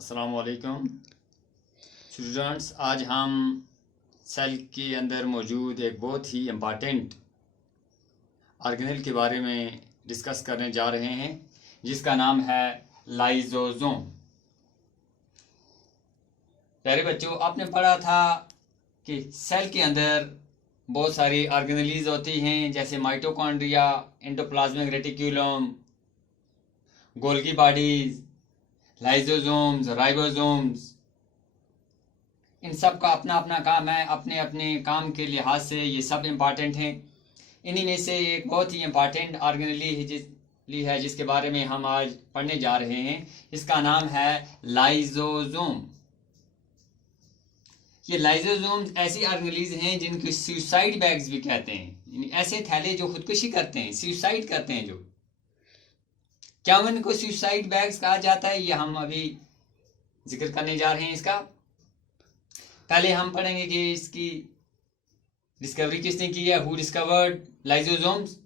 अस्सलाम वालेकुम स्टूडेंट्स। आज हम सेल के अंदर मौजूद एक बहुत ही इम्पॉर्टेंट ऑर्गेनेल के बारे में डिस्कस करने जा रहे हैं, जिसका नाम है लाइजोसोम। प्यारे बच्चों, आपने पढ़ा था कि सेल के अंदर बहुत सारी ऑर्गेनेलीज होती हैं, जैसे mitochondria, endoplasmic reticulum, Golgi bodies, lysosomes, ribosomes. इन सब का अपना अपना काम है, अपने अपने काम के लिहाज से ये सब इम्पॉर्टेंट हैं। इन्हीं में से एक बहुत ही इम्पॉर्टेंट ऑर्गेनेली है जिसके बारे में हम आज पढ़ने जा रहे हैं। इसका नाम है लाइजोसोम। ये लाइजोसोम्स ऐसी ऑर्गेनेलीज हैं जिनको सुसाइड बैग्स भी कहते हैं, यानी ऐसे थैले जो खुदकुशी करते हैं, सुसाइड करते हैं। जो क्या उनको सुसाइड बैग्स कहा जाता है, ये हम अभी जिक्र करने जा रहे हैं इसका। पहले हम पढ़ेंगे कि इसकी डिस्कवरी किसने की है। Who discovered lysosomes?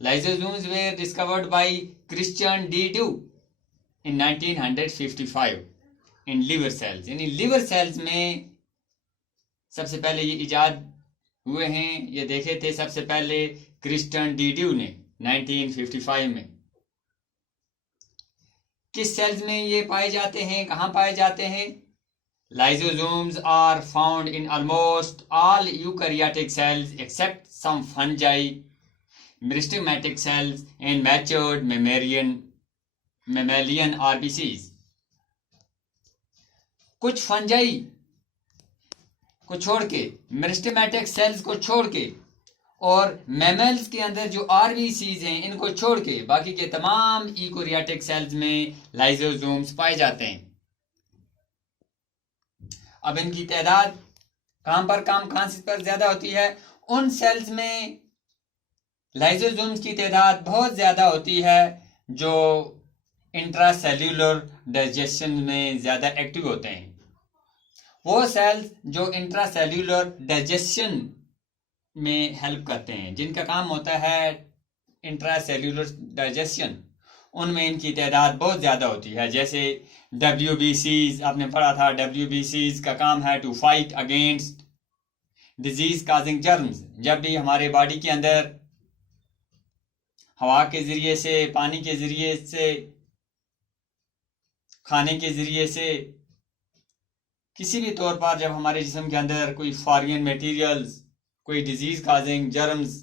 Lysosomes were discovered by Christian de Duve in 1955 in liver cells. यानी लिवर सेल्स में सबसे पहले ये इजाद हुए हैं, ये देखे थे सबसे पहले क्रिश्चियन डी ड्यू ने 1955 में। किस सेल्स में ये पाए जाते हैं, कहाँ पाए जाते हैं? Lysosomes are found in almost all eukaryotic cells except some fungi, meristematic cells and matured mammalian RBCs. कुछ फंजाई को छोड़ के, मेरिस्टेमेटिक सेल्स को छोड़ के और मैमल्स के अंदर जो आरबीसीज हैं इनको छोड़ के बाकी के तमाम यूकेरियोटिक सेल्स में लाइजोसोम्स पाए जाते हैं। अब इनकी तादाद कहां पर ज्यादा होती है? उन सेल्स में लाइजोसोम्स की तादाद बहुत ज्यादा होती है जो इंट्रासेल्यूलर डाइजेशन में ज्यादा एक्टिव होते हैं। वो सेल्स जो इंट्रासेल्यूलर डाइजेशन में हेल्प करते हैं, जिनका काम होता है इंट्रासेल्यूलर डाइजेशन, उनमें इनकी तादाद बहुत ज़्यादा होती है। जैसे WBCs, आपने पढ़ा था WBCs का काम है to fight against disease causing germs. जब भी हमारे बॉडी के अंदर हवा के ज़रिए से, पानी के ज़रिए से, खाने के ज़रिए से, किसी भी तौर पर जब हमारे जिस्म के अंदर कोई फॉरेन मटेरियल्स, कोई डिजीज काजिंग जर्म्स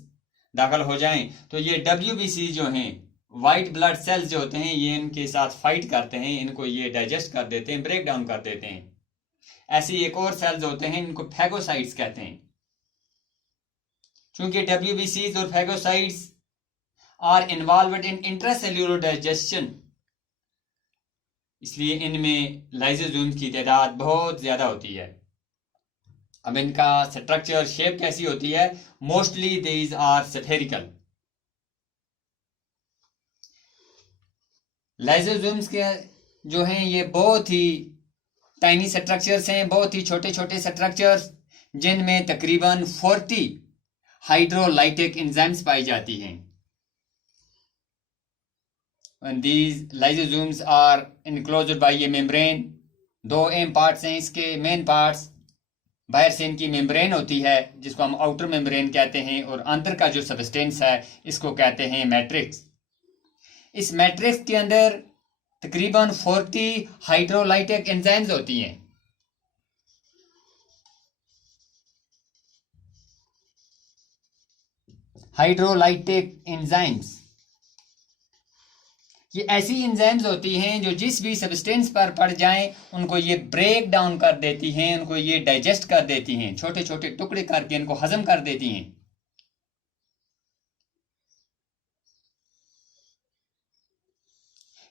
दाखिल हो जाएं, तो ये WBC जो हैं, वाइट ब्लड सेल्स जो होते हैं, ये इनके साथ फाइट करते हैं, इनको ये डाइजेस्ट कर देते हैं, ब्रेक डाउन कर देते हैं। ऐसे एक और सेल्स होते हैं, इनको फैगोसाइट्स कहते हैं। चूंकि WBCs और phagocytes are involved in intracellular digestion, इसलिए इनमें लाइजोसोम्स की तादाद बहुत ज्यादा होती है। अब इनका स्ट्रक्चर, शेप कैसी होती है? Mostly these are spherical. Lysosomes के जो हैं ये बहुत ही टाइनी स्ट्रक्चर्स हैं, बहुत ही छोटे छोटे स्ट्रक्चर्स, जिनमें तकरीबन 40 हाइड्रोलाइटिक एंजाइम्स पाई जाती हैं। And these lysosomes are enclosed by a membrane. दो अहम पार्ट्स हैं इसके, मेन पार्ट्स। बाहर से इनकी मेम्ब्रेन होती है जिसको हम आउटर मेम्ब्रेन कहते हैं, और अंदर का जो सबस्टेंस है इसको कहते हैं मैट्रिक्स। इस मैट्रिक्स के अंदर तकरीबन 40 हाइड्रोलाइटिक एंजाइम्स होती हैं। हाइड्रोलाइटिक एंजाइम्स ये ऐसी एंजाइम्स होती हैं जो जिस भी सब्सटेंस पर पड़ जाएं उनको ये ब्रेक डाउन कर देती हैं, उनको ये डाइजेस्ट कर देती हैं, छोटे छोटे टुकड़े करके इनको हजम कर देती हैं।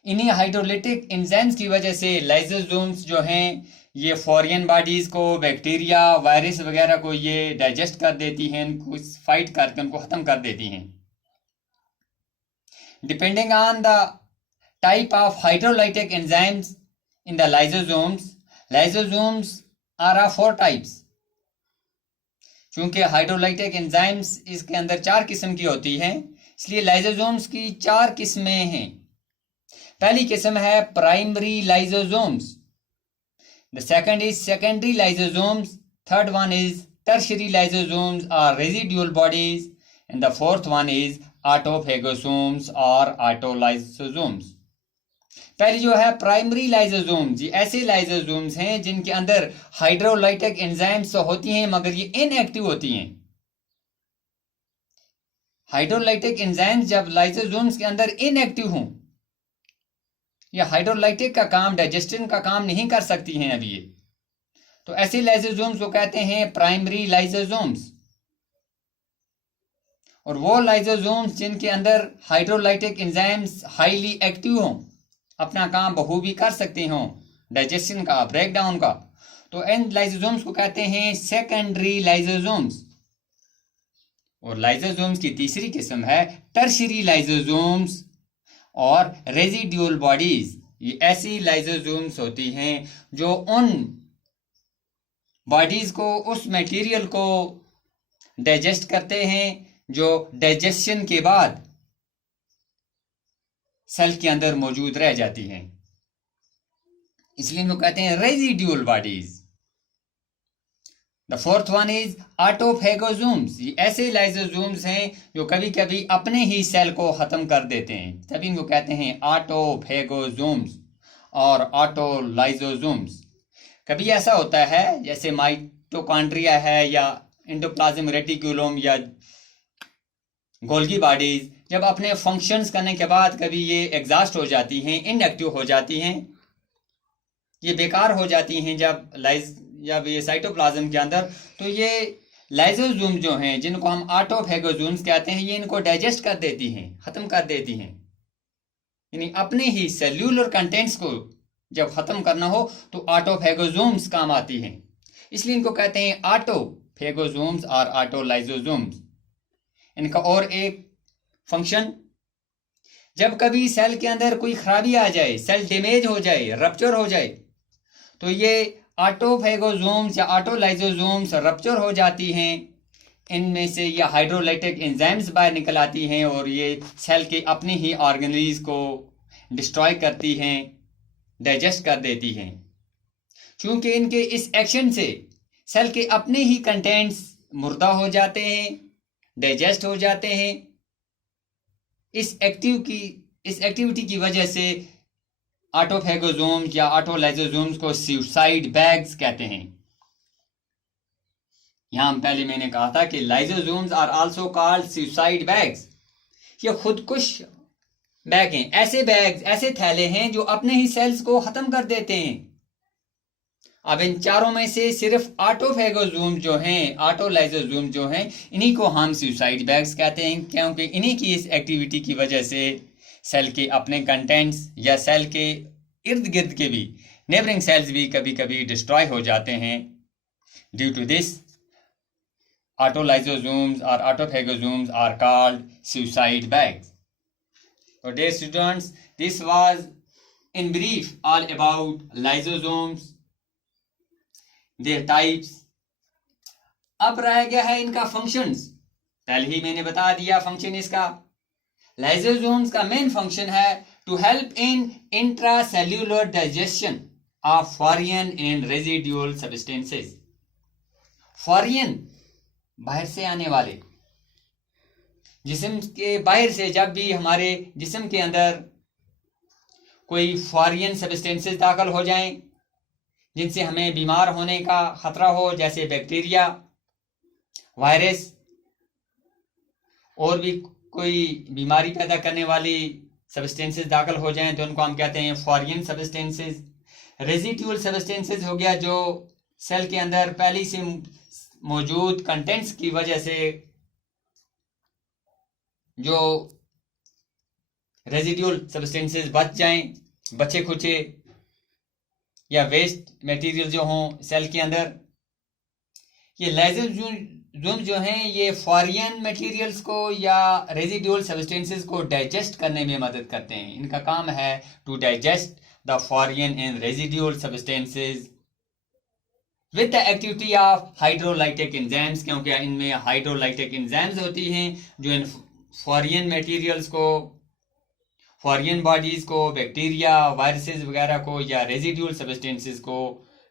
इन्हीं हाइड्रोलाइटिक एंजाइम्स की वजह से लाइजोसोम्स जो हैं ये फॉरेन बॉडीज को, बैक्टीरिया, वायरस वगैरह को ये डाइजेस्ट कर देती हैं, इनको फाइट करके उनको खत्म कर देती हैं। Depending on the type of hydrolytic enzymes in the lysosomes are of 4 types. चूंकि हाइड्रोलाइटिक एंजाइम्स इसके अंदर 4 किस्म की होती हैं, इसलिए लाइसोसोम्स की 4 किस्में हैं। पहली किस्म है primary lysosomes, The second is secondary lysosomes. Third one is tertiary lysosomes or residual bodies. And the fourth one is autophagosomes or autolysosomes. पहले जो है प्राइमरी लाइजोसोम्स, ये ऐसे लाइजोसोम्स हैं जिनके अंदर हाइड्रोलाइटिक एंजाइम्स तो होती हैं मगर ये इनएक्टिव होती हैं। हाइड्रोलाइटिक एंजाइम्स जब लाइजोसोम्स के अंदर इनएक्टिव हों, या हाइड्रोलाइटिक का काम, डाइजेस्शन का काम नहीं कर सकती हैं अभी ये, तो ऐसे लाइजोसोम्स को कहते हैं प्राइमरी लाइजोसोम्स। और वो लाइजोसोम्स जिनके अंदर हाइड्रोलाइटिक एंजाइम्स हाईली एक्टिव हों, अपना काम बखूबी कर सकते हों, डाइजेशन का, ब्रेकडाउन का, तो इन लाइजोसोम्स को कहते हैं सेकेंडरी लाइजोसोम्स। और लाइजोसोम्स की तीसरी किस्म है टर्शियरी लाइजोसोम्स और रेजिड्यूल बॉडीज। ये ऐसी लाइजोसोम्स होती हैं जो उन बॉडीज को, उस मटेरियल को डाइजेस्ट करते हैं जो डाइजेशन के बाद सेल के अंदर मौजूद रह जाती हैं, इसलिए इनको कहते हैं residual bodies. The fourth one is autophagosomes. ये ऐसे लाइसोसोम्स हैं जो कभी कभी अपने ही सेल को खत्म कर देते हैं, तभी इनको कहते हैं ऑटोफेगोसोम्स और ऑटोलाइसोसोम्स। कभी ऐसा होता है जैसे माइटोकॉन्ड्रिया है या एंडोप्लाज्म रेटिकुलम या गोल्गी बॉडीज, जब अपने फंक्शंस करने के बाद कभी ये एग्जॉस्ट हो जाती हैं, इनएक्टिव हो जाती हैं, ये बेकार हो जाती हैं जब ये साइटोप्लाज्म के अंदर, तो ये लाइसोसोम जो हैं जिनको हम ऑटोफेगोसोम्स कहते हैं, ये इनको डाइजेस्ट कर देती हैं, खत्म कर देती हैं। यानी अपने ही सेल्यूलर कंटेंट्स को जब खत्म करना हो तो ऑटोफेगोसोम्स काम आती हैं, इसलिए इनको कहते हैं ऑटोफेगोसोम्स और ऑटोलाइसोसोम्स। इनका और एक फंक्शन, जब कभी सेल के अंदर कोई खराबी आ जाए, सेल डैमेज हो जाए, रप्चर हो जाए, तो ये ऑटोफेगोसोम्स या ऑटोलाइसोसोम्स रप्चर हो जाती हैं, इनमें से ये हाइड्रोलाइटिक एंजाइम्स बाहर निकल आती हैं और ये सेल के अपने ही ऑर्गेनेल्स को डिस्ट्रॉय करती हैं, डाइजेस्ट कर देती हैं। चूंकि इनके इस एक्शन से सेल के अपने ही कंटेंट्स मुर्दा हो जाते हैं, डाइजेस्ट हो जाते हैं, इस एक्टिविटी की वजह से ऑटोफेगोसोम्स या ऑटोलाइसोसोम्स को सुसाइड बैग्स कहते हैं। यहां पहले मैंने कहा था कि lysosomes are also called suicide bags. ये खुदकुश बैग हैं, ऐसे बैग्स, ऐसे थैले हैं जो अपने ही सेल्स को खत्म कर देते हैं। अब इन चारों में से सिर्फ ऑटोफेगोसोम जो हैं, ऑटोलाइसोसोम जो हैं, इन्हीं को हम सुसाइड बैग्स कहते हैं, क्योंकि इन्हीं की इस एक्टिविटी की वजह से सेल के अपने कंटेंट्स या सेल के इर्द गिर्द के भी नेबरिंग सेल्स भी कभी कभी डिस्ट्रॉय हो जाते हैं। ड्यू टू दिस ऑटोलाइसोसोम्स और autophagosomes are called suicide bags. So dear students, this was in brief all about lysosomes, their types. अब रह गया है इनका फंक्शंस। पहले ही मैंने बता दिया फंक्शन इसका। लाइसोसोम्स का मेन फंक्शन है to help in intracellular digestion of foreign and residual substances. Foreign, बाहर से आने वाले, जिस्म के बाहर से जब भी हमारे जिस्म के अंदर कोई फॉरेन सब्सटेंसेस दाखिल हो जाएं जिनसे हमें बीमार होने का खतरा हो, जैसे बैक्टीरिया, वायरस और भी कोई बीमारी पैदा करने वाली सब्सटेंसेस दाखिल हो जाएं, तो उनको हम कहते हैं फॉरेन सब्सटेंसेस। रेजिडुअल सब्सटेंसेस हो गया जो सेल के अंदर पहले से मौजूद कंटेंट्स की वजह से जो रेजिडुअल सब्सटेंसेस बच जाएं, बचे खुचे या वेस्ट मटेरियल जो हों सेल के अंदर। ये लाइसोसोम जो हैं ये फॉरेन मटेरियल्स को या रेजिडुअल सब्सटेंसेस को डाइजेस्ट करने में मदद करते हैं। इनका काम है to digest the foreign and residual substances with the activity of hydrolytic enzymes, क्योंकि इनमें हाइड्रोलाइटिक एंजाइम्स होती हैं जो इन फॉरेन मटेरियल्स को, फॉरेन बॉडीज को, बैक्टीरिया, वायरसेस वगैरह को या रेजिडुअल सब्सटेंसेस को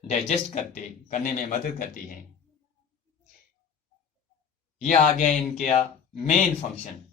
डाइजेस्ट करने में मदद करती हैं। यह आ गया इनका मेन फंक्शन।